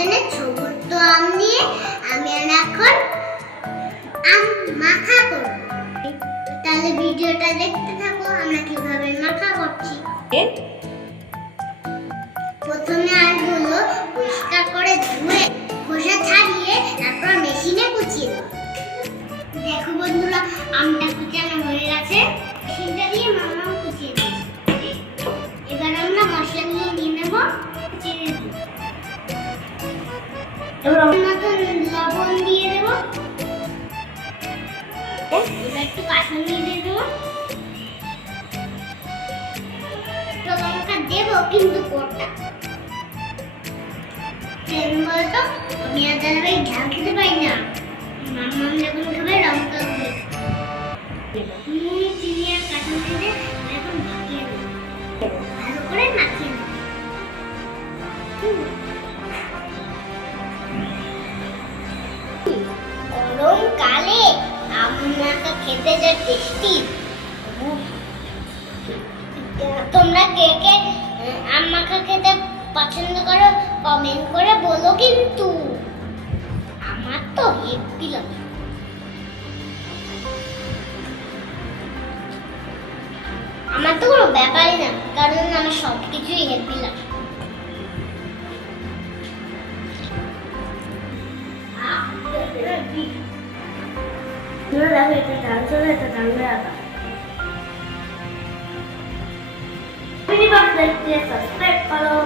জন্য ছোট আম দিয়ে আমি এখন আম মাখা করব। তাহলে ভিডিওটা দেখতে থাকো আমরা কিভাবে মাখা করছি। প্রথমে আমগুলো পরিষ্কার করে ধুয়ে খোসা ছাড়িয়ে তারপর মেশিনে কুচিয়ে দেব। দেখো বন্ধুরা আমটা কুচানো হয়ে গেছে, মেশিনটা দিয়ে মামাও কুচিয়ে দিয়েছে। এবার আমরা মশলাগুলো নিয়ে নেব, চিনি দেব, এবার লবণ দিয়ে দেব, এবার একটু কাঁচামরিচ দিয়ে দেব, লঙ্কা দেবো কিন্তু কোনটা বলতো আমি আর দাদাভাই ঝাল খেতে পারি না, মাম্মাম যখন খাবে লঙ্কা গুলো চিনি আর কাঁচামরিচ দিয়ে এখন মাখিয়ে দেবো, ভালো করে মাখিয়ে দেবো। গরমকালে আম মাখা খেতে যা টেস্টি। তোমরা কে কে আম মাখা খেতে পছন্দ করো কমেন্ট করে বলো কিন্তু, আমার তো হেভি লাগে। আমার তো কোনো ব্যাপারই না, কারণ আমার সব কিছুই হেভি লাগে। এটা ডাল চলে, এটা ডাল আদা। সাবস্ক্রাইব করো।